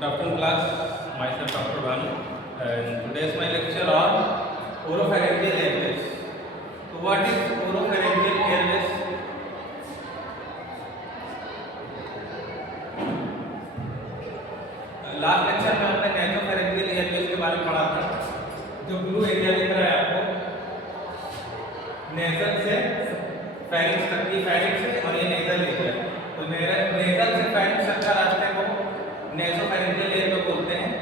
Good afternoon class, myself Dr. Bhanu and today is my lecture on oropharyngeal airways. So what is oropharyngeal airways? Last lecture में हमने नेसोफैरिंजियल Airways के बारे में पढ़ा था। जो ब्लू एरिया दिख रहा है आपको नेजल से फेरिंक्स तक की फेरिंक्स है और ये नेजल एरिया है। तो नेजल से फेरिंक्स तक का रास्ते को नेसोफैरिंजियल एयरवे बोलते हैं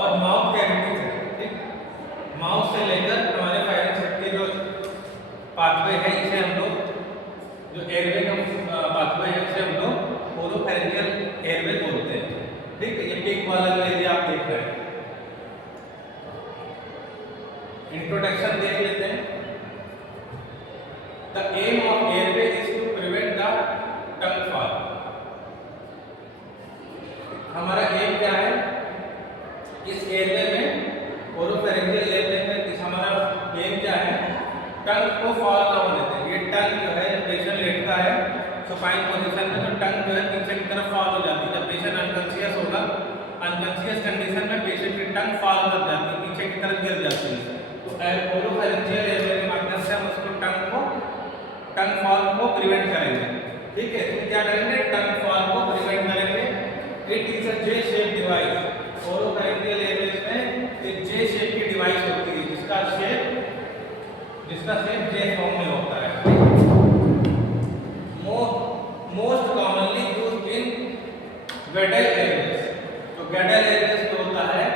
और माउथ कैविटी से ठीक माउथ से लेकर हमारे फेरिंक्स तक के जो पाथवे है इसे हम लोग जो एयरवे का पाथवे है इसे हम लोग ओरोफैरिंजियल एयरवे बोलते हैं। ठीक है, ये पिक वाला जो एरिया आप देख रहे हैं। इंट्रोडक्शन देख लेते हैं। The aim of airway is to prevent the tongue fall. हमारा एम क्या है इस एयरवे में ओरोफैरिंजियल एयरवे में हमारा एम क्या है टंग को फॉल ना होने दें। ये टंग जो है पेशेंट लेटता है सुपाइन पोजीशन में तो टंग जो है पीछे की तरफ फॉल हो जाती है। जब पेशेंट अनकॉन्शियस होगा अनकॉन्शियस कंडीशन में पेशेंट की टंग फॉल कर जाती है, पीछे की तरफ गिर जाती है। तो ओरोफैरिंजियल एयरवे के माध्यम से हम उसको टंग फॉल को प्रिवेंट करेंगे। ठीक है, तो क्या करेंगे टंग फॉल को प्रिवेंट करेंगे। It is a J shape device. Oropharyngeal airways में एक जे शेप की डिवाइस होती है जिसका शेप जे फॉर्म में होता है। Most commonly used in गडल Airways. तो गडल एयरवेज जो होता है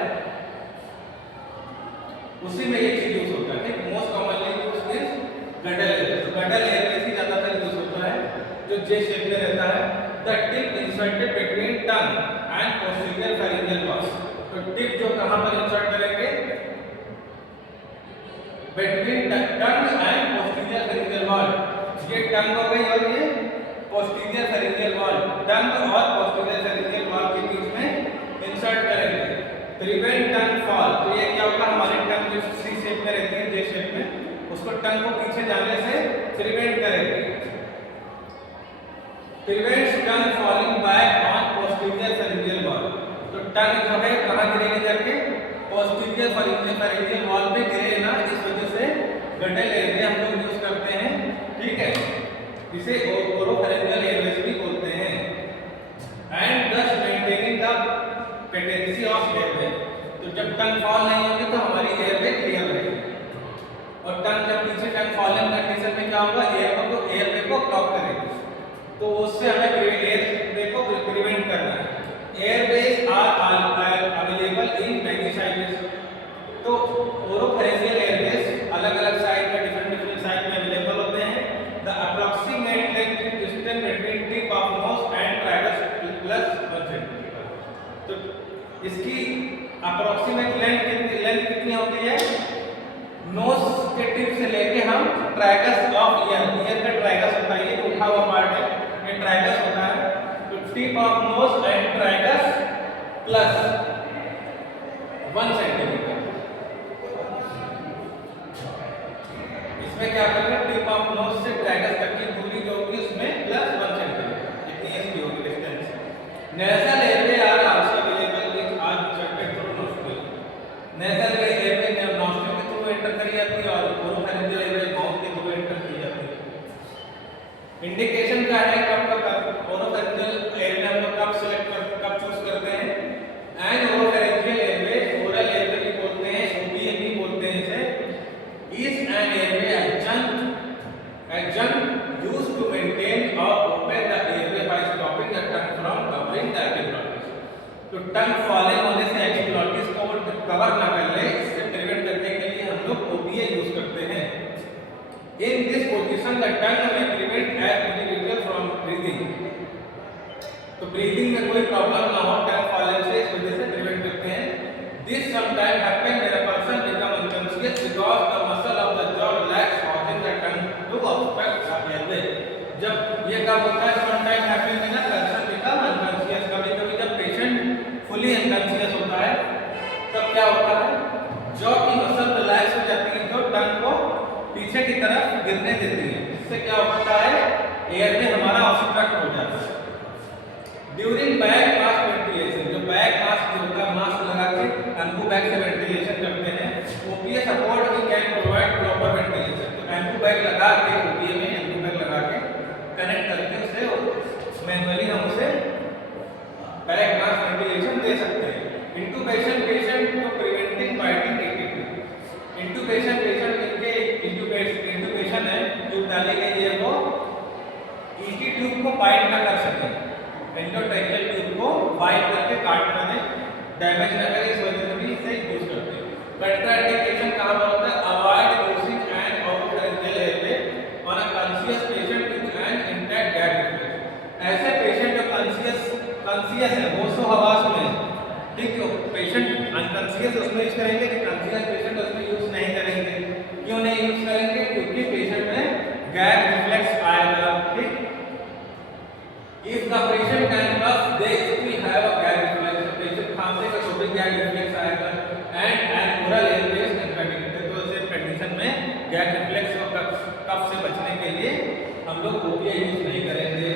उसी में ये चीज यूज होता है। ठीक, most commonly used is गडल Airways. तो गडल एयरवेज ही ज्यादातर यूज होता है जो जे शेप में रहता है। The tip inserted between tongue and posterior pharyngeal wall. तो टिप जो कहां पर इंसर्ट करेंगे between tongue and posterior pharyngeal wall. ये टंग हो गई और ये पोस्टीरियर फेरिंजियल वॉल। टंग और पोस्टीरियर फेरिंजियल वॉल के बीच में इंसर्ट करेंगे। प्रिवेंट टंग फॉल। तो ये क्या होगा हमारी टंग जो सी शेप में रहती है जे शेप में उसको टंग को पीछे जाने से प्रिवेंट करेंगे। Prevents tongue falling back on posterior pharyngeal wall. तो टंग जो है कहां गिरेगी जाके पोस्टीरियर फेरिंजियल वॉल पे गिरे ना, इस वजह से गडल एयरवे हम लोग यूज करते हैं। ठीक है, इसे ओरोफैरिंजियल एयरवेज भी बोलते हैं। And thus maintaining the patency of airway. तो जब टंग फॉल नहीं होगी तो हमारी एयरवे क्लियर रहेगी और टंग जब पीछे टंग फॉलिंग कंडीशन में क्या होगा एयरवे को ब्लॉक करेगी। तो उससे हमें एयरवे को प्रिवेंट करना है। Airways are available in many sizes. तो ओरोफैरिंजियल एयरवेज अलग-अलग साइज में डिफरेंट साइज में अवेलेबल होते हैं। The approximate length distance between tip of nose and tragus plus 1 centimetre. तो इसकी अप्रॉक्सीमेट लेंथ कितनी होती है नोज के टिप से लेके हम ट्राइगस ऑफ ईयर का ट्राइगस होता है, ये उठा हुआ पार्ट है, ये ट्राइगस होता है। तो tip of nose and tragus plus 1 centimetre. इसमें क्या करेंगे टिप ऑफ नोज से ट्राइगस तक की दूरी जो होगी उसमें प्लस 1 सेंटीमीटर इतनी इसकी होगी distance. Nasal airway are also available which are inserted through nostril. Nasal airway में नोस्ट्रिल के थ्रू एंटर करी जाती है और ओरोफैरिंजियल एयरवे माउथ के थ्रू एंटर की जाती है। इंडिकेशन क्या है कब ओरोफैरिंजियल एयरवे हम लोग कब चूज करते हैं। And oropharyngeal airway oral airway भी बोलते हैं, ओबीए भी बोलते हैं इसे। Is an airway adjunct used to maintain or open the airway by stopping the tongue from covering the epiglottis। तो टंग फॉलिंग होने से एपिग्लॉटिस को कवर ना कर ले, इससे प्रिवेंट करने के लिए हम लोग ओबीए यूज करते हैं। In this position the tongue may prevent an individual from breathing। तो ब्रीदिंग में कोई प्रॉब्लम ना हो टंग फॉलिंग से, इस वजह से प्रिवेंट करते हैं। This sometime happen when a person become unconscious because the muscle of the jaw relax causing the tongue to obstruct the airway। जब ये कब होता है sometime happen when a person become unconscious. कभी-कभी जब पेशेंट फुली अनकॉन्शियस होता है तब क्या होता है जॉ की मसल रिलैक्स हो जाती है जो टंग को पीछे की तरफ गिरने देती है। इससे क्या होता है एयरवे हमारा ऑब्स्ट्रक्ट हो जाता है। ड्यूरिंग बैक पास वेंटिलेशन, जो बैक पास एंडोट्रैकियल ट्यूब को वाइड करके काटना है, डैमेज ना करे, इस वजह से भी इसे यूज करते हैं। कंट्राइंडिकेशन कहाँ पर होता है? Avoid using an oropharyngeal airway on a conscious patient with an intact gag reflex. ऐसे पेशेंट जो कॉन्शियस है, होश हवास में, ठीक है, पेशेंट अनकॉन्शियस उसमें यूज करेंगे कि कॉन्शियस पेशेंट उसमें यूज नहीं करेंगे। क्यों नहीं यूज करेंगे? क्योंकि पेशेंट में गैग रिफ्लेक्स आएगा, ठीक। If the patient can cough, they still have a gag reflex. Patient खांसते तो भी gag reflex आएगा and an oral airway is infected। तो इस कंडीशन में gag reflex और कफ से बचने के लिए हम लोग ओपीआई यूज नहीं करेंगे,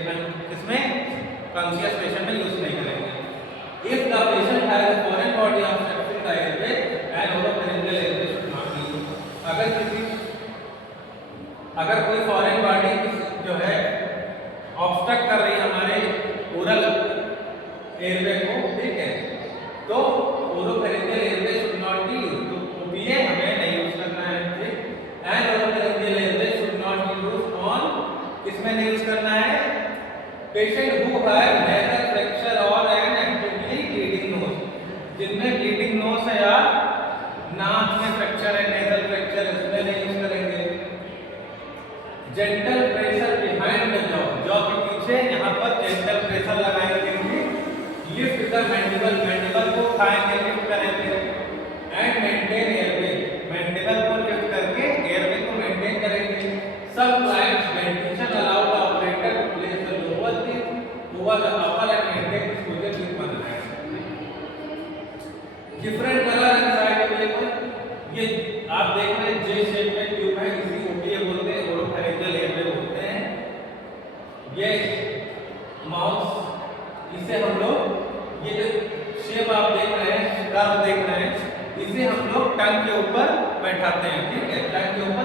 इसमें कॉन्शियस पेशेंट में यूज नहीं करेंगे। If the patient has a foreign body obstructing the airway, an oropharyngeal airway should not be used। अगर कोई फॉरेन बॉडी जो है ऑब्स्ट्रक्ट कर रही है हमारे ओरल एयरवे को, ठीक है, तो oropharyngeal airway should not be used. तो ओपीए हमें नहीं यूज करना है, ठीक। And oropharyngeal airway should not be used on, किसमें नहीं यूज करना है? Patient who have nasal fracture और एन एक्टिवली ब्लीडिंग नोज, जिनमें ब्लीडिंग नोज है या नाक में फ्रैक्चर है, नेजल फ्रैक्चर, इसमें नहीं यूज करेंगे। Gentle pressure behind the jaw के पीछे यहाँ पर जेंटल प्रेशर लगाएंगे, लिफ्ट द मैंडिबल को उठाएंगे, लिफ्ट करेंगे एंड मेंटेन एयरवे, मैंडिबल को लिफ्ट करके एयरवे को मेंटेन करेंगे। सब clients ventilation allow the operator to place the lower tip over the upper and maintain exposure tip बन रहा है। Different colour and side available, ये आप देख रहे हैं जे शेप में ट्यूब है, इसी ओपीए बोलते हैं, ओरोफैरिंजियल एयरवे बोलते हैं। ये माउस, इसे हम लोग, ये जो शेप आप देख रहे हैं, कर्व देख रहे हैं, इसे हम लोग टंग के ऊपर बैठाते हैं, ठीक है। टंग के ऊपर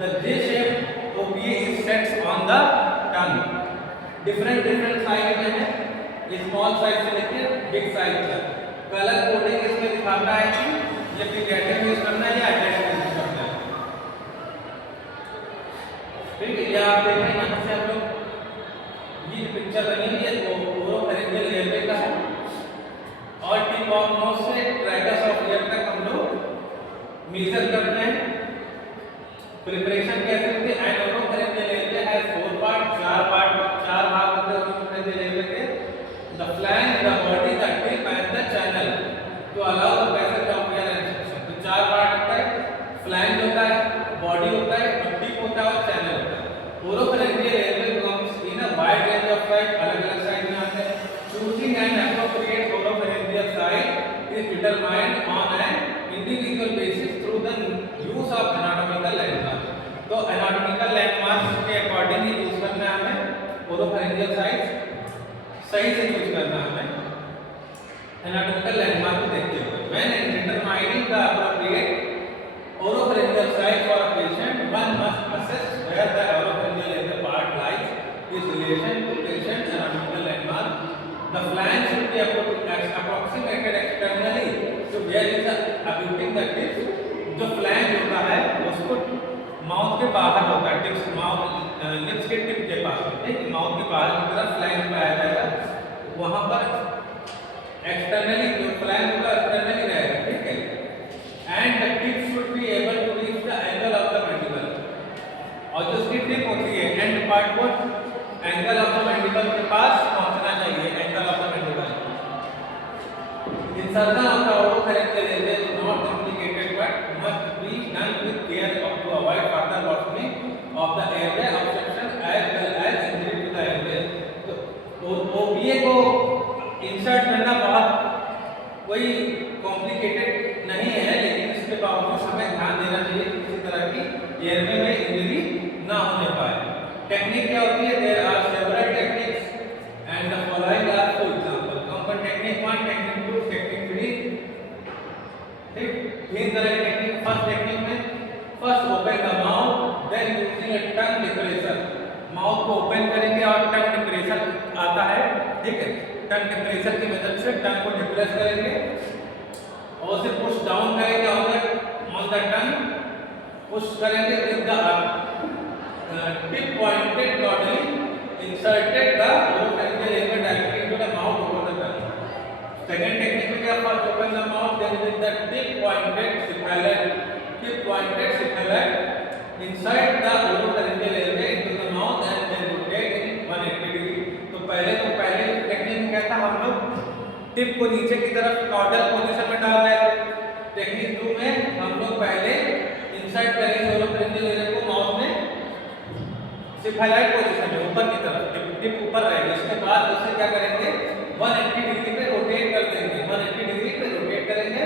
the J shape OPA is sets on the tongue. Different size में है, स्मॉल साइज से लेकर बिग साइज तक। कलर कोडिंग इसमें दिखाता है कि ये पिगमेंट यूज करना है या एडेसिव यूज करना है, ठीक है। ये आप देख रहे हैं, यहाँ से हम लोग ये पिक्चर बनी हुई है ओरोफैरिंजियल एयरवे का है, और टिप ऑफ नोज से ट्रैकस ऑफ ईयर तक हम लोग मेजर करते हैं। प्रिपरेशन कैसे होती है? An oropharyngeal airway has 4 part, 4 भाग होते हैं ओरोफैरिंजियल एयरवे के। The flange, the body, the tip and the channel to allow the passage of air and suction. तो 4 पार्ट होता है, फ्लैंज होता है, बॉडी होता है, टिप होता है और चैनल होता है। Oropharyngeal airway comes in a wide range of size, अलग-अलग साइज में आते हैं। Choosing an appropriate oropharyngeal size is determined on an individual basis through the use of anatomical landmark. तो एनाटॉमिकल लैंडमार्क के अकॉर्डिंग ही use करना है हमें ओरोफैरिंजियल साइज, सही से यूज करना है हमें एनाटॉमिकल लैंडमार्क को देखते हुए। When determining the appropriate oropharyngeal size for a patient, one must assess where the oropharyngeal airway part lies is relation to patient anatomical landmark. The flange should be approximated externally to where is the abutting the tips। जो flange होता है उसको mouth के बाहर होता है, tips mouth lips के tip के पास, ठीक है, माउथ के बाहर की तरफ फ्लैंज पाया जाएगा, वहां पर एक्सटर्नली जो फ्लैंज होगा एक्सटर्नली रहेगा, ठीक है। And the tip should be able to reach the angle of the mandible, और जो उसकी टिप होती है एंड पार्ट को एंगल ऑफ द मैंडिबल के पास पहुंचना चाहिए, angle of the mandible. Insertion of the oropharyngeal airway is not complicated but must be done with care to avoid further losing of the airway obstruction as well as injury to the airway. तो OPA को insert करना बहुत कोई complicated नहीं है, लेकिन इसके बावजूद हमें ध्यान देना चाहिए किसी तरह की एयरवे में इंजरी ना होने पाए। टेक्निक क्या होती है? There are several techniques and the following are for example. Common technique 1, technique 2, technique 3, ठीक। 3 तरह की टेक्निक। फर्स्ट टेक्निक में first open the mouth, then using a tongue depressor, mouth को ओपन करेंगे और टंग डिप्रेसर आता है, ठीक है, टंग डिप्रेसर की मदद से टंग को डिप्रेस करेंगे और उसे पुश डाउन करेंगे ऑन द टंग, पुश करेंगे with the tip pointed broadly inserted the oropharyngeal airway directly second technique में क्या, first open the mouth then with the tip pointed cephalad inside the oropharyngeal airway into the mouth and then rotate in 180 degree। तो पहले technique में क्या था, हम लोग tip को नीचे की तरफ कॉर्डल पोजीशन में डाल रहे थे। टेक्निक 2 में हम लोग पहले इनसाइड करेंगे ओरोफैरिंजियल एरिया को माउथ में सिफेलाइड पोजीशन में ऊपर की तरफ टिप ऊपर रहेगी। इसके बाद उसे क्या करेंगे 180 डिग्री पे रोटेट कर देंगे, 180 डिग्री पे रोटेट करेंगे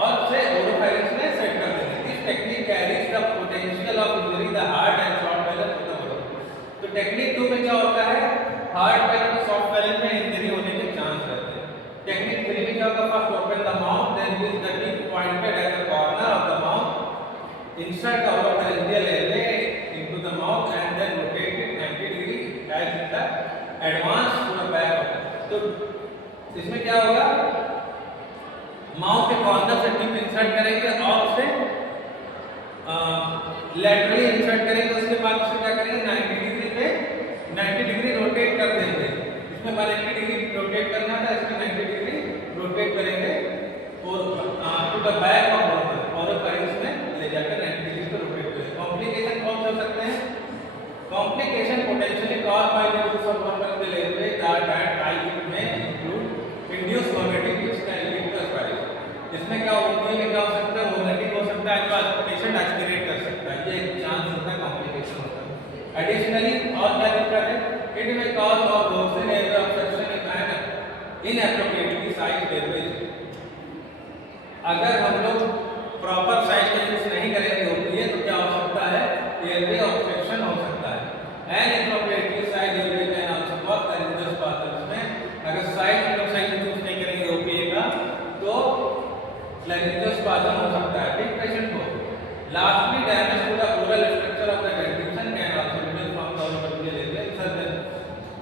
और उसे ओरोफैरिंक्स में सेट कर देंगे। This technique carries the potential of injury the heart and soft valence of the ओरो। तो टेक्निक 2 में क्या होता है, हार्ट वैलेंस और सॉफ्ट वैलेंस में इंजरी होने के चांस रहते हैं। टेक्निक 3 में क्या होगा, first open the mouth then with the tip pointed at the corner of the mouth insert the oropharyngeal airway into the mouth and then rotate it 90 degree as in the advance to the back। तो इसमें क्या होगा, mouth के corner से tip insert करेंगे और उसे laterally insert करेंगे। उसके बाद उसे क्या करेंगे 90 डिग्री रोटेट कर देंगे। इसमें 180 डिग्री रोटेट करना था, इसमें 90 डिग्री रोटेट करेंगे और टू द बैक ऑफ ओरोफैरिंक्स में ले जाकर 90 डिग्री पे रोटेट करेंगे। कॉम्प्लिकेशन कौन हो सकते हैं, complication potentially caused by the use of oropharyngeal airway that type में include induce vomiting which can lead to aspiration. इसमें क्या होती है, क्या हो सकता है, वोमिटिंग हो सकता है जो पेशेंट एस्पिरेट कर सकता है, ये एक चांस होता है, कॉम्प्लिकेशन होता है। एडिशनली और क्या दिक्कत है, इट में cause of dorsal air obstruction in इनएप्रोप्रिएटली size Airways. अगर हम लोग प्रॉपर साइज का यूज नहीं करेंगे होती है तो क्या हो सकता है, एयरवे ऑब्स्ट्रक्शन हो सकता है। And inappropriately size airway can also cause laryngeal spasm. में अगर साइज हम लोग सही यूज नहीं करेंगे ओपीए का तो लारिंजियल स्पाज़म हो सकता है ठीक पेशेंट को। Lastly damage to the oral structure of the dentition can also result from the oropharyngeal area insertion.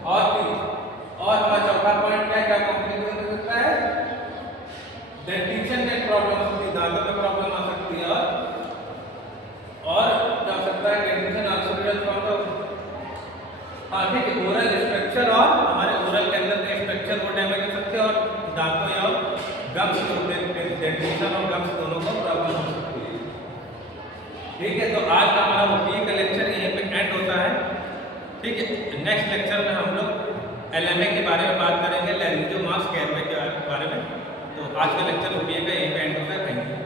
और हमारा चौथा पॉइंट क्या कॉम्प्लिकेशन हो सकता है, डेंटिशन में प्रॉब्लम हो सकती है, दांतों में प्रॉब्लम आ सकती है और क्या हो सकता है dentition also result from the ठीक है ओरल स्ट्रक्चर और हमारे ओरल के अंदर के स्ट्रक्चर को डैमेज हो सकते हैं और दांतों या गम्स डेंटिशन और गम्स दोनों को प्रॉब्लम हो सकती है। ठीक है, तो आज का हमारा ओपीए का लेक्चर यहीं पे एंड होता है। ठीक है, नेक्स्ट लेक्चर में हम लोग एलएमए के बारे में बात करेंगे, लैरिंजियोमास्क एयरवे के बारे में। तो आज का लेक्चर ओपीए का यहीं पे एंड होता है। Thank you.